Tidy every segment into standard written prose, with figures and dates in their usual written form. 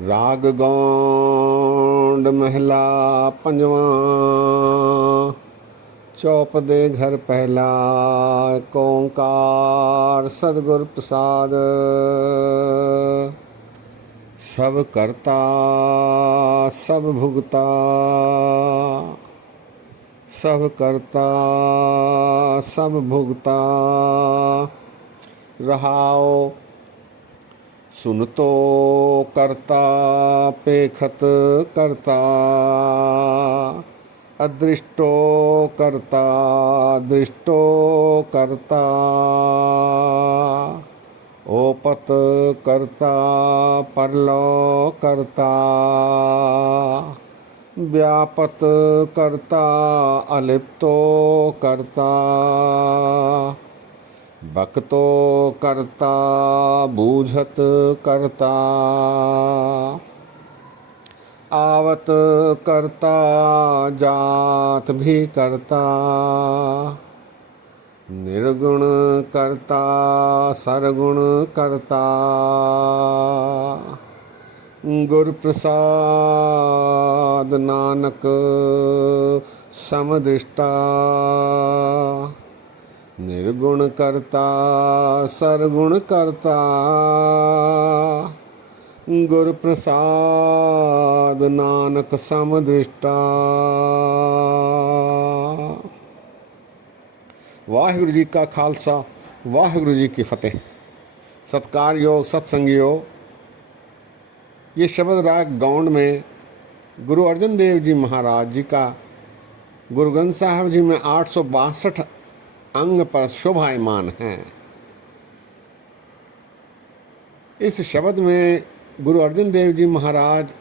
राग गौंड महला पंजवा। चौप दे घर पहला। एक ओंकार सदगुर प्रसाद। सब करता सब भुगता। सब करता सब भुगता। रहाओ सुन तो करता पेखत करता। अदृष्टो करता दृष्टो करता। ओपत करता परलो करता। व्यापत करता अलिप्तो करता। भक्तो करता बूझत करता। आवत करता जात भी करता। निर्गुण करता सरगुण करता। गुर प्रसाद नानक समदृष्टा। निर्गुण करता सरगुण करता। गुर प्रसाद नानक समदृष्टा। वाहिगुरु जी का खालसा वाहिगुरु जी की फतेह। सत्कार योग सत्संग योग। ये शब्द राग गौंड में गुरु अर्जन देव जी महाराज जी का गुरु ग्रंथ साहब जी में 862 अंग पर शोभायमान हैं। इस शब्द में गुरु अर्जन देव जी महाराज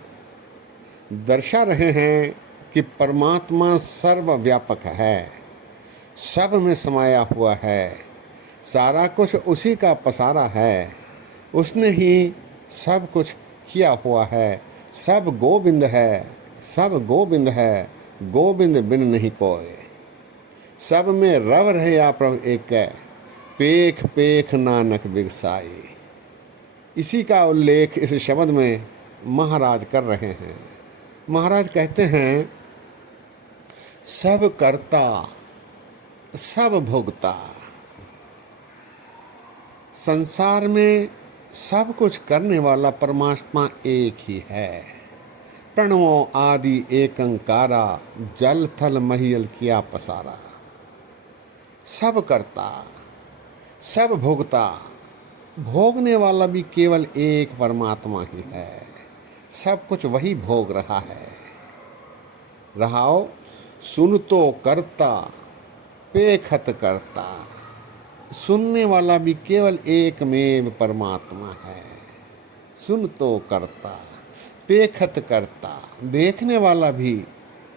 दर्शा रहे हैं कि परमात्मा सर्वव्यापक है, सब में समाया हुआ है, सारा कुछ उसी का पसारा है, उसने ही सब कुछ किया हुआ है। सब गोविंद है, सब गोविंद है, गोविंद बिन नहीं कोई। सब में रव रहे आप प्रभु एक है, पेख पेख नानक बिगसाई। इसी का उल्लेख इस शब्द में महाराज कर रहे हैं। महाराज कहते हैं सब करता सब भोगता। संसार में सब कुछ करने वाला परमात्मा एक ही है। प्रणवो आदि एकंकारा, जल थल महियल किया पसारा। सब करता सब भोगता। भोगने वाला भी केवल एक परमात्मा ही है। सब कुछ वही भोग रहा है। रहाओ सुन तो करता पेखत करता। सुनने वाला भी केवल एकमेव परमात्मा है। सुन तो करता पेखत करता। देखने वाला भी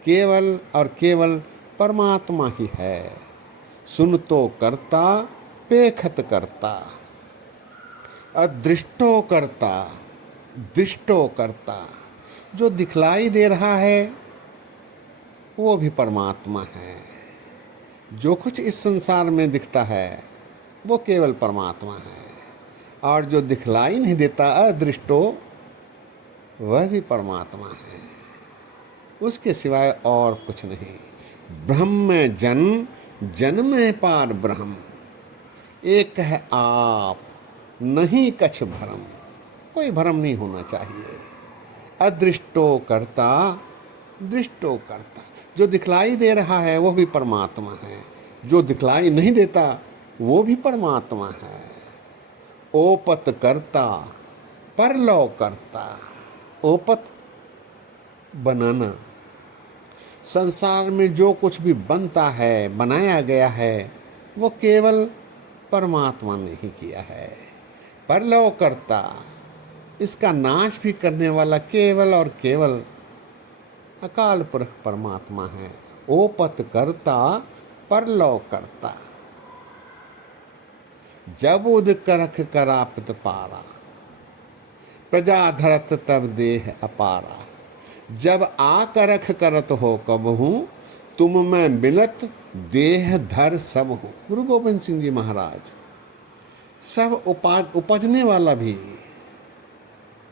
केवल और केवल परमात्मा ही है। सुन तो करता पेखत करता। अदृष्टो करता दृष्टो करता। जो दिखलाई दे रहा है वो भी परमात्मा है। जो कुछ इस संसार में दिखता है वो केवल परमात्मा है। और जो दिखलाई नहीं देता अदृष्टो, वह भी परमात्मा है। उसके सिवाय और कुछ नहीं। ब्रह्म में जन्म, जन्म में पार ब्रह्म। एक है आप, नहीं कछ भरम। कोई भरम नहीं होना चाहिए। अदृष्टो करता दृष्टो करता। जो दिखलाई दे रहा है वो भी परमात्मा है। जो दिखलाई नहीं देता वो भी परमात्मा है। ओपत करता परलौ करता। ओपत बनाना। संसार में जो कुछ भी बनता है, बनाया गया है, वो केवल परमात्मा ने ही किया है। परलौ करता, इसका नाश भी करने वाला केवल और केवल अकाल पुरख परमात्मा है। ओपत करता परलौ करता। जब उद करख करापित पारा, प्रजा धरत तब देह अपारा। जब आ करख करत हो कबहू, तुम में बिनत देह धर सब हो। गुरु गोविंद सिंह जी महाराज। सब उपजने वाला भी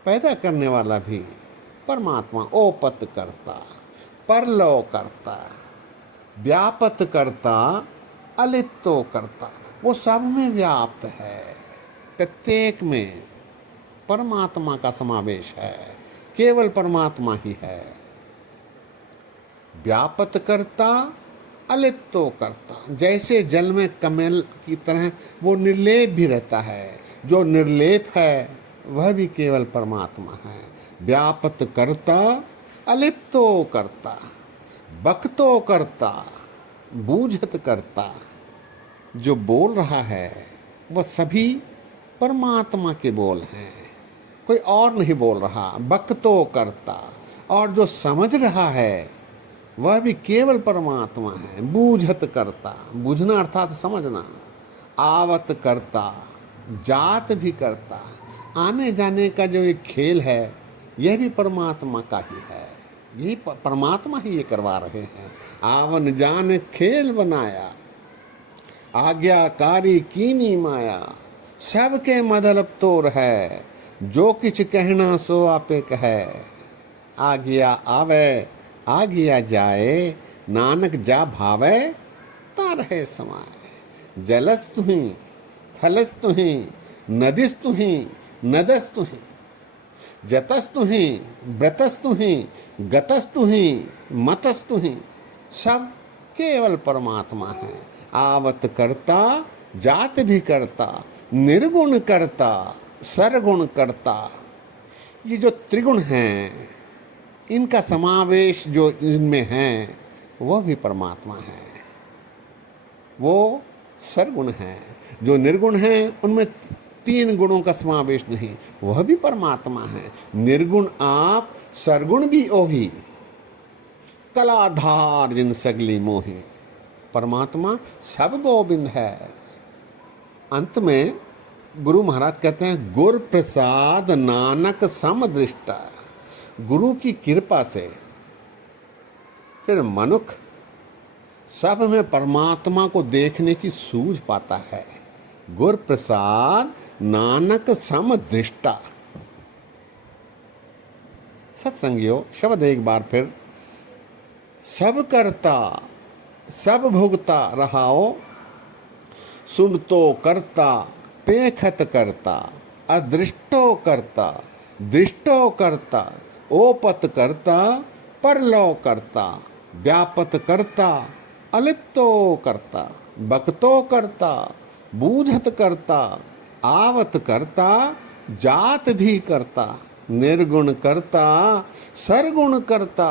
पैदा करने वाला भी परमात्मा। ओपत करता, परलव करता, व्यापत करता, अलिप्तो करता, वो सब में व्याप्त है। प्रत्येक में परमात्मा का समावेश है, केवल परमात्मा ही है। व्यापत करता, अलिप्तो करता, जैसे जल में कमल की तरह वो निर्लेप भी रहता है, जो निर्लेप है वह भी केवल परमात्मा है। व्यापत करता, अलिप्तो करता, बकतो करता, बूझत करता, जो बोल रहा है वह सभी परमात्मा के बोल हैं, कोई और नहीं बोल रहा। बकतो करता, और जो समझ रहा है वह भी केवल परमात्मा है। बूझत करता, बूझना अर्थात समझना। आवत करता, जात भी करता, आने जाने का जो एक खेल है यह भी परमात्मा का ही है। यही परमात्मा ही ये करवा रहे हैं। आवन जान खेल बनाया, आज्ञाकारी कीनी माया, सबके मदलब तोर है, जो किछ कहना सो आपे कहे। आज्ञा आवे आज्ञा जाए, नानक जा भावे ता रहे समाए। जलस तुही, थलस तुही, नदिस तुही, नदस तुही, जतस तुही, व्रतस तुही, गतस तुही, मतस तुही, सब केवल परमात्मा है। आवत करता, जात भी करता, निर्गुण करता, सरगुण करता। ये जो त्रिगुण हैं, इनका समावेश जो इनमें है वह भी परमात्मा है। वो सरगुण है। जो निर्गुण हैं उनमें 3 गुणों का समावेश नहीं, वह भी परमात्मा है। निर्गुण आप, सरगुण भी ओही, कलाधार जिन सगली मोही। परमात्मा सब गोविंद है। अंत में गुरु महाराज कहते हैं, गुर प्रसाद नानक समदृष्टा। गुरु की कृपा से फिर मनुष्य सब में परमात्मा को देखने की सूझ पाता है। गुर प्रसाद नानक समदृष्टा। सत्संगियों, शब्द एक बार फिर, सब करता सब भोगता रहाओ, सुनतो करता पेखत करता, अदृष्टो करता दृष्टो करता, ओपत करता परलव करता, व्यापत करता अलिप्तो करता, बकतो करता, बूझत करता, आवत करता, जात भी करता, निर्गुण करता, सरगुण करता,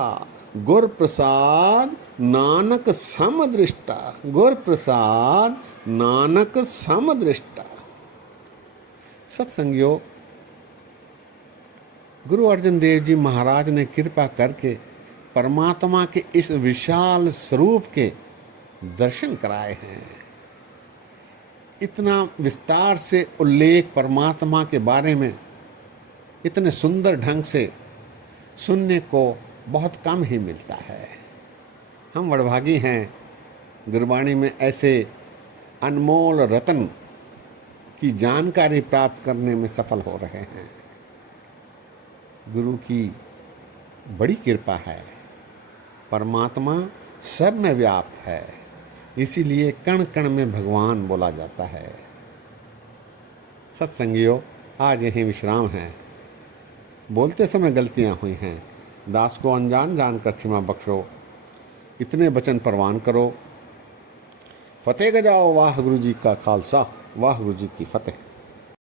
गुर प्रसाद नानक समदृष्टा। गुर प्रसाद नानक समदृष्टा। सत्संगियों, गुरु अर्जन देव जी महाराज ने कृपा करके परमात्मा के इस विशाल स्वरूप के दर्शन कराए हैं। इतना विस्तार से उल्लेख परमात्मा के बारे में इतने सुंदर ढंग से सुनने को बहुत कम ही मिलता है। हम वडभागी हैं, गुरबाणी में ऐसे अनमोल रत्न की जानकारी प्राप्त करने में सफल हो रहे हैं। गुरु की बड़ी कृपा है। परमात्मा सब में व्याप्त है, इसीलिए कण कण में भगवान बोला जाता है। सत्संगियों, आज यहीं विश्राम है। बोलते समय गलतियां हुई हैं, दास को अनजान जानकर क्षमा बख्शो। इतने वचन परवान करो। फतेह गजाओ। वाह गुरु जी का खालसा, वाह गुरु जी की फतेह।